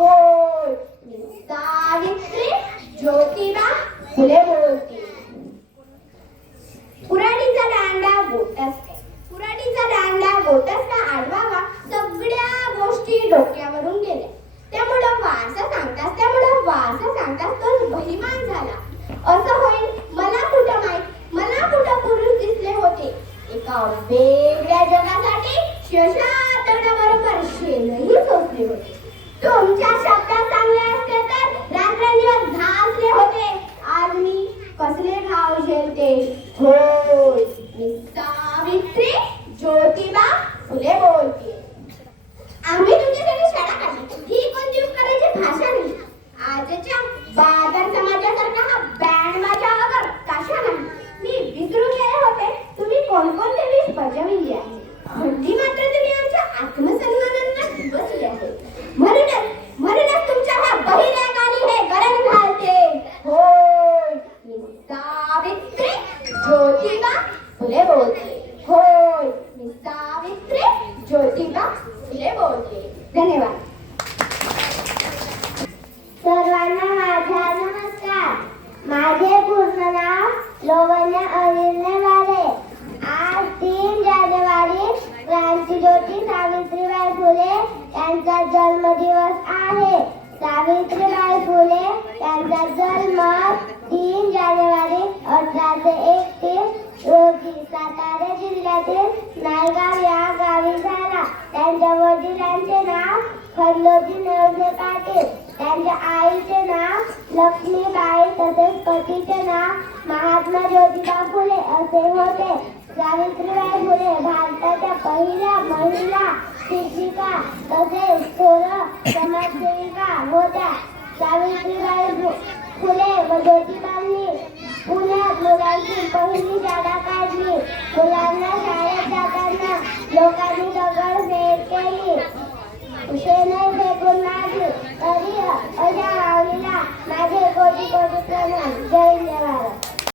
होय मी सावित्री ज्योतिबा फुले बोलते. कुऱ्हाडीचा दांडा बोटसते, कुऱ्हाडीचा दांडा बोटसला आडवावा सगळ्या गोष्टी डोक्यावरून गेल्या. त्यामुळं वारसा सांगताच तो बहिमान झाला. असं होईल मला कुठं माहित, मला कुठं पुरुष दिसले होते. एका वेगळ्या जगासाठी शेषातडाबरोबर शेणही सोसले होते. तुमच्या शब्दात चांगले असते तर रात्रंदिवस घासले होते. आज मी कसले घाव झेलते. होय मी सावित्री ज्योतिबा फुले बोलते. आम्ही तुमच्यासाठी शाळा काढली, ही कोणती उपकाराची भाषा नाही. आजच्या बाजार समाजासारखा हा बँड माझ्या अगर कशा नाही. मी विसरून गेले होते तुम्ही कोणकोणते वीस बजावली आहे. हल्ली मात्र तुम्ही आमच्या आत्मसन्मानांना बसले आहे. म्हणूनच तुमच्या ह्या बहिऱ्या गाणी हे गरण घालते. होय मी सावित्री ज्योतिबा फुले बोलते. होय मी सावित्री ज्योतिबा फुले बोलते. धन्यवाद. सर्वांना माझा नमस्कार. माझे पूर्ण नाव लोवण्य अनिल वाले. आज 3 जानेवारी क्रांतिज्योती सावित्रीबाई फुले यांचा जन्मदिवस आहे. सावित्रीबाई फुले यांचा जन्म 3 जानेवारी 1831 रोजी सातारा जिल्ह्यातील नायगाव या गावी झाला. त्यांच्या वडिलांचे नाव खंडोजी नवजे पाटील, त्यांच्या आईचे नाव लक्ष्मीबाई तसेच पतीचे नाव महात्मा ज्योतिबा फुले असे होते. सावित्रीबाई फुले भारताच्या पहिल्या महिला शिक्षिका तसेच थोर समाजसेविका होत्या. सावित्रीबाई फुले व ज्योतिबांनी पुण्यात मुलांची पहिली शाळा काढली. मुलांना शाळेत